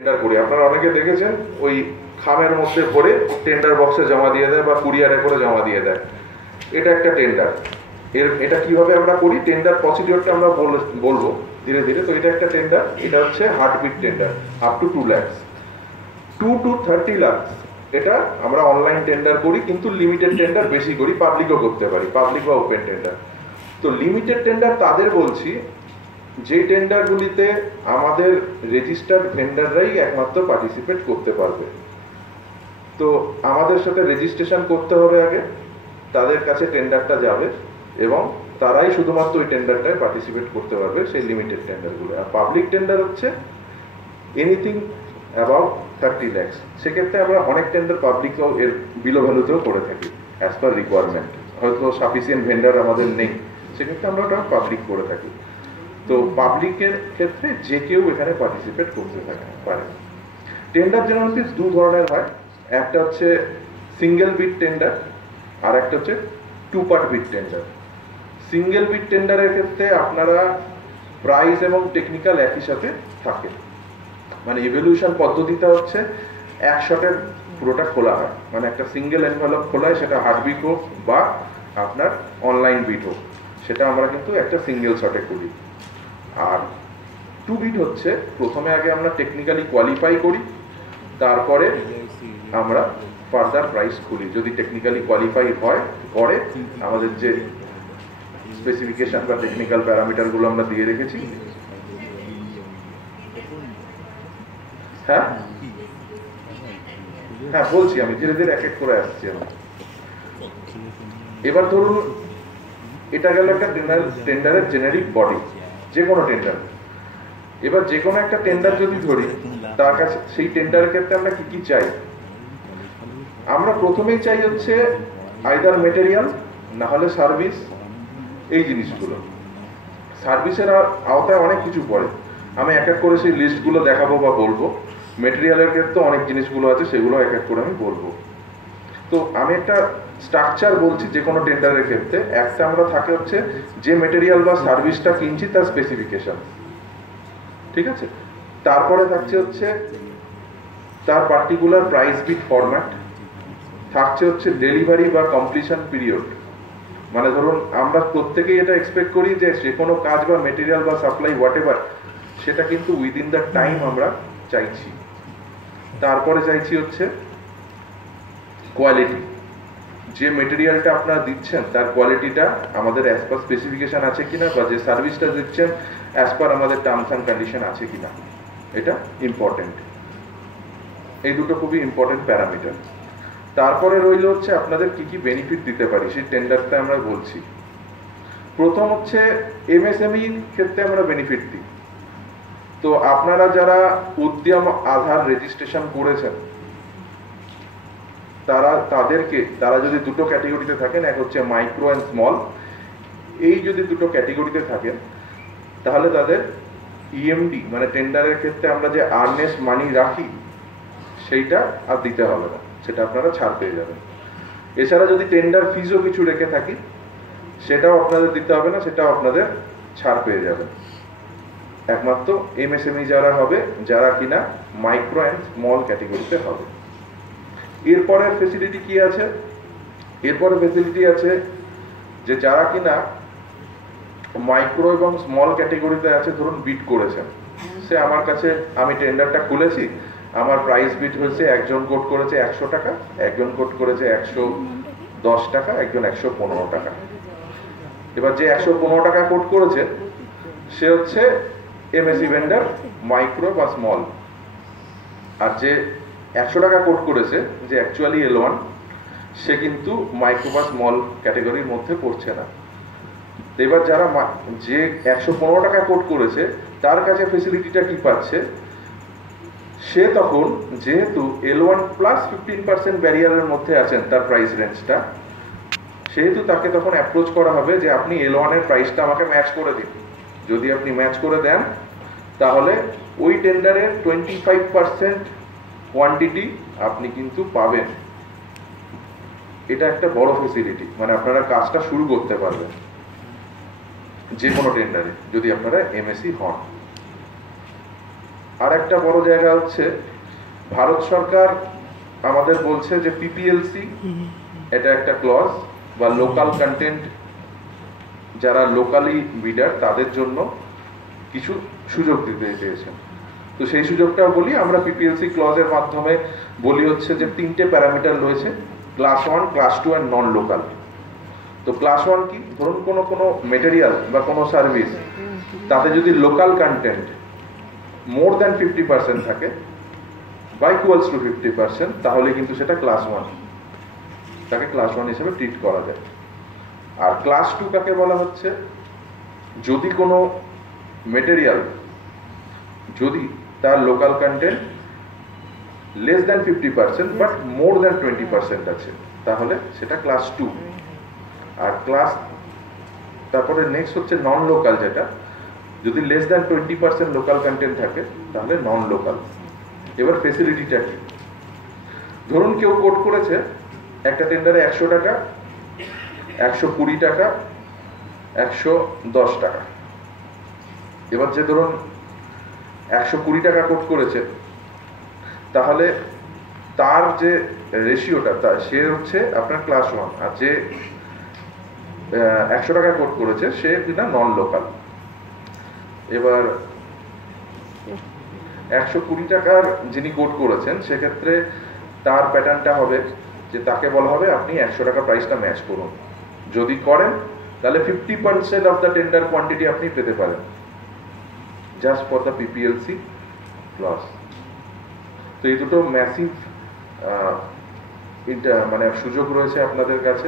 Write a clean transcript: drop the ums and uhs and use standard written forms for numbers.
Tender করি, আপনারা অনেকে দেখেছেন ওই খামের মধ্যে ভরে টেন্ডার বক্সে জমা দিয়ে দেয় বা কুরিয়ারে করে জমা দিয়ে দেয়। এটা একটা টেন্ডার। এটা কিভাবে আমরা করি, টেন্ডার প্রসিডিওরটা আমরা বলবো ধীরে ধীরে। তো এটা একটা টেন্ডার, এটা হচ্ছে heartbeat tender up to 2 lakh, 2 to 30 lakh. এটা আমরা অনলাইন টেন্ডার করি, কিন্তু লিমিটেড টেন্ডার বেশি করি, পাবলিকও করতে পারি, পাবলিক বা ওপেন টেন্ডার। তো লিমিটেড টেন্ডার তাদের বলছি যে টেন্ডারগুলিতে আমাদের রেজিস্টার্ড ভেন্ডাররাই একমাত্র পার্টিসিপেট করতে পারবে। তো আমাদের সাথে রেজিস্ট্রেশন করতে হবে আগে, তাদের কাছে টেন্ডারটা যাবে এবং তারাই শুধুমাত্র ওই টেন্ডারটায় পার্টিসিপেট করতে পারবে, সেই লিমিটেড টেন্ডারগুলো। আর পাবলিক টেন্ডার হচ্ছে এনিথিং অ্যাবাউট 30 লাখ। সেক্ষেত্রে আমরা অনেক টেন্ডার পাবলিকও এর বিলো ভ্যালুতেও করে থাকি অ্যাজ পার রিকোয়ারমেন্ট। হয়তো সাফিসিয়েন্ট ভেন্ডার আমাদের নেই, সেক্ষেত্রে আমরা ওটা পাবলিক করে থাকি। তো পাবলিকের ক্ষেত্রে যে কেউ এখানে পার্টিসিপেট করতে পারে। টেন্ডার জেনারেলি দু ধরনের হয়, একটা হচ্ছে সিঙ্গেল বিড টেন্ডার আর একটা হচ্ছে 2 পার্ট বিড টেন্ডার। সিঙ্গেল বিড টেন্ডারের ক্ষেত্রে আপনারা প্রাইস এবং টেকনিক্যাল একই সাথে থাকে, মানে ইভ্যালুয়েশন পদ্ধতিটা হচ্ছে এক শটের পুরোটা খোলা হয়, মানে একটা সিঙ্গেল এনভেলপ খোলা হয়, সেটা হার্ডবিট হোক বা আপনার অনলাইন বিড হোক, সেটা আমরা কিন্তু একটা সিঙ্গেল শটে করি। আর 2 বিড হচ্ছে প্রথমে আগে আমরা টেকনিক্যালি কোয়ালিফাই করি, তারপরে আমরা ফার্দার প্রাইস খুলি। যদি টেকনিক্যালি কোয়ালিফাই হয় পরে আমাদের যে স্পেসিফিকেশন বা টেকনিক্যাল প্যারামিটারগুলো আমরা দিয়ে রেখেছি, হ্যাঁ হ্যাঁ বলছি, আমি ধীরে ধীরে এক এক করে আসছি। এবার ধরুন এটা গেল একটা টেন্ডারের জেনারিক বডি, যে কোনো টেন্ডার। এবার যে কোনো একটা টেন্ডার যদি ধরি, তার কাছে সেই টেন্ডারের ক্ষেত্রে আমরা কি কি চাই? আমরা প্রথমেই চাই হচ্ছে আইদার মেটেরিয়াল, না হলে সার্ভিস, এই জিনিসগুলো। সার্ভিসের আওতায় অনেক কিছু পড়ে, আমি এক এক করে সেই লিস্টগুলো দেখাবো বা বলবো। মেটেরিয়ালের ক্ষেত্রে অনেক জিনিসগুলো আছে, সেগুলো এক এক করে আমি বলবো। তো আমি একটা স্ট্রাকচার বলছি যে কোনো টেন্ডারের ক্ষেত্রে। একটা আমরা থাকে হচ্ছে যে মেটেরিয়াল বা সার্ভিসটা কিনছি তার স্পেসিফিকেশন, ঠিক আছে। তারপরে থাকছে হচ্ছে তার পার্টিকুলার প্রাইস বিট ফরম্যাট, থাকছে হচ্ছে ডেলিভারি বা কমপ্লিশন পিরিয়ড। মানে ধরুন আমরা প্রত্যেকেই এটা এক্সপেক্ট করি যে কোনো কাজ বা মেটেরিয়াল বা সাপ্লাই হোয়াট এভার, সেটা কিন্তু উইদিন দ্য টাইম আমরা চাইছি। তারপরে চাইছি হচ্ছে কোয়ালিটি, যে মেটেরিয়ালটা আপনারা দিচ্ছেন তার কোয়ালিটিটা আমাদের অ্যাজ পার স্পেসিফিকেশন আছে কিনা, বা যে সার্ভিসটা দিচ্ছেন অ্যাজ পার আমাদের টার্মস অ্যান্ড কন্ডিশন আছে কিনা, এটা ইম্পর্টেন্ট। এই দুটো খুবই ইম্পর্টেন্ট প্যারামিটার। তারপরে রইল হচ্ছে আপনাদের কি কি বেনিফিট দিতে পারি, সেই টেন্ডারটা আমরা বলছি। প্রথম হচ্ছে এমএসএমই ক্ষেত্রে আমরা বেনিফিট দিই। তো আপনারা যারা উদ্যম আধার রেজিস্ট্রেশন করেছেন, তারা যদি দুটো ক্যাটেগরিতে থাকেন, এক হচ্ছে মাইক্রো অ্যান্ড স্মল, এই যদি দুটো ক্যাটেগরিতে থাকেন, তাহলে তাদের ইএমডি মানে টেন্ডারের ক্ষেত্রে আমরা যে আর্নেস্ট মানি রাখি সেইটা আর দিতে হবে না, সেটা আপনারা ছাড় পেয়ে যাবেন। এছাড়া যদি টেন্ডার ফিজও কিছু রেখে থাকি, সেটাও আপনাদের দিতে হবে না, সেটাও আপনাদের ছাড় পেয়ে যাবেন। একমাত্র এমএসএমই যারা হবে, যারা কিনা মাইক্রো অ্যান্ড স্মল ক্যাটেগরিতে হবে। এরপরের ফেসিলিটি কি আছে? এরপরে ফেসিলিটি আছে যে যারা কিনা মাইক্রো এবং স্মল ক্যাটেগরিতে আছে, ধরুন বিড করেছেন, সে আমার কাছে, আমি টেন্ডারটা খুলেছি, আমার প্রাইস বিড হয়েছে, একজন কোট করেছে 100 টাকা, একজন কোট করেছে 110 টাকা, একজন 115 টাকা। এবার যে 115 টাকা কোট করেছে সে হচ্ছে এমএসই ভেন্ডার, মাইক্রো বা স্মল। আর যে 100 টাকা কোট করেছে, যে অ্যাকচুয়ালি L1, সে কিন্তু মাইক্রো বা স্মল ক্যাটেগরির মধ্যে পড়ছে না। এবার যারা যে 115 টাকা কোট করেছে, তার কাছে ফেসিলিটিটা কি পাচ্ছে? সে তখন যেহেতু L1 প্লাস 15% ব্যারিয়ারের মধ্যে আছেন তার প্রাইস রেঞ্জটা, সেহেতু তাকে তখন অ্যাপ্রোচ করা হবে যে আপনি L1 এর প্রাইসটা আমাকে ম্যাচ করে দিন। যদি আপনি ম্যাচ করে দেন, তাহলে ওই টেন্ডারের 25% কোয়ান্টিটি আপনি কিন্তু পাবেন। এটা একটা বড় ফেসিলিটি, মানে আপনারা কাজটা শুরু করতে পারবেন যে কোনো টেন্ডারে, যদি আপনারা এমএসই হন। আর একটা বড় জায়গা হচ্ছে ভারত সরকার আমাদের বলছে যে পিপিএলসি এটা একটা ক্লজ বা লোকাল কন্টেন্ট, যারা লোকালি বিডার তাদের জন্য কিছু সুযোগ দিতে চেয়েছেন। তো সেই সুযোগটাও বলি আমরা পিপিএলসি ক্লজের মাধ্যমে বলি হচ্ছে যে 3টে প্যারামিটার রয়েছে, class 1, class 2 and non local. তো ক্লাস 1 কি, ধরুন কোনো মেটেরিয়াল বা কোনো সার্ভিস তাতে যদি লোকাল কন্টেন্ট মোর দ্যান 50% থাকে বা ইকুয়ালস টু 50%, তাহলে কিন্তু সেটা ক্লাস 1, তাকে ক্লাস 1 হিসেবে ট্রিট করা যায়। আর ক্লাস 2 কাকে বলা হচ্ছে, যদি কোনো মেটেরিয়াল যদি তার local content less than 50% but more than 20% আছে, তাহলে সেটা ক্লাস 2। আর তারপরে নেক্সট হচ্ছে নন লোকাল, যেটা যদি লেস দ্যান 20% লোকাল কন্টেন্ট থাকে তাহলে নন লোকাল। এবার ফেসিলিটিটা কি, ধরুন কেউ কোট করেছে একটা টেন্ডারে 100 টাকা, 120 টাকা, 110 টাকা। এবার যে ধরুন 120 টাকা কোট করেছে, তাহলে তার যে রেশিওটা সে হচ্ছে আপনার ক্লাস 1, আর যে 100 টাকা কোট করেছে সে কিনা নন লোকাল। এবার 120 টাকার যিনি কোট করেছেন সেক্ষেত্রে তার প্যাটার্নটা হবে যে তাকে বলা হবে আপনি 100 টাকা প্রাইসটা ম্যাচ করুন, যদি করেন তাহলে 50% অফ দ্য টেন্ডার কোয়ান্টিটি আপনি পেতে পারেন, জাস্ট ফর দ্য পিপিএলসি ক্লজ। তো এই দুটো ম্যাসিভ মানে সুযোগ রয়েছে আপনাদের কাছে।